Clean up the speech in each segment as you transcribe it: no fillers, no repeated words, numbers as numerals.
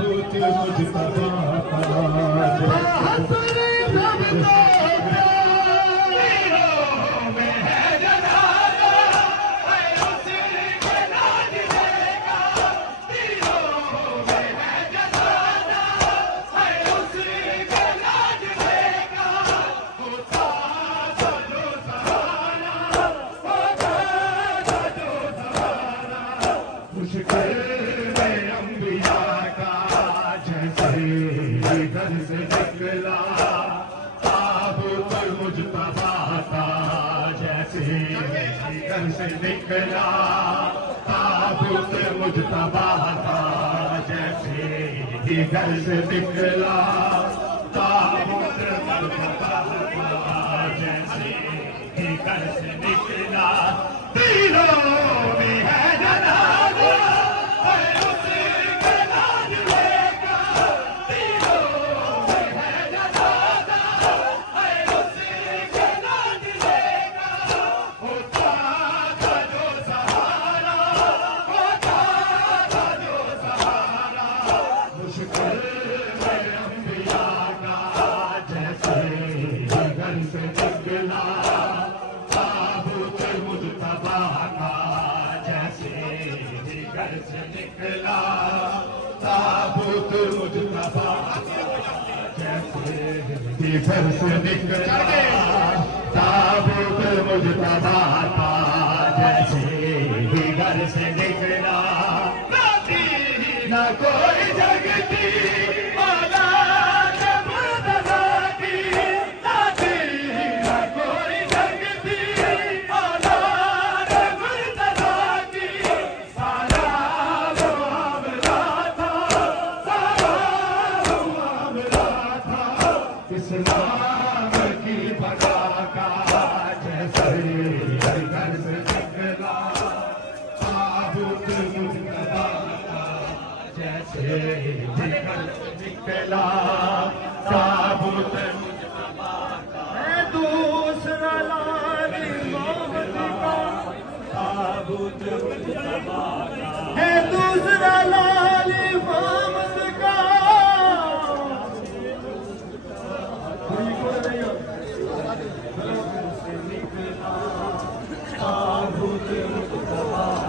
ताबूत मुजतबा घर से निकला ताबूत मुजतबा का, जैसे घर से निकला ताबूत मुजतबा का, जैसे घर से निकला ताबूत मुजतबा का, जैसे घर से निकला तीनों में है जनाजा निकला ताबूत मुजतबा, जैसे घर से निकला ताबूत मुजतबा का, जैसे घर से निकला न कोई जगती इस्लाम की पताका, जैसे घर से निकला ताबूत मुजतबा का, जैसे घर से निकला ताबूत मुजतबा का, है दूसरा लाल मोहम्मद का ताबूत मुजतबा का, है दूसरा लाल मोहम्मद का,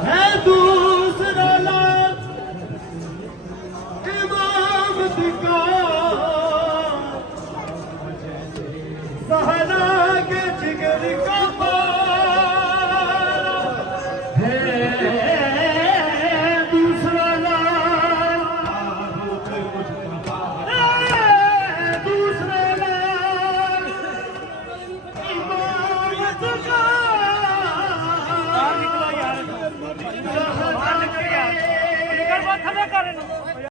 है दूसरा लाल इमामत का, सहरा के जिगर का पारा, है दूसरा लाल दूसरा लाल इमामत का।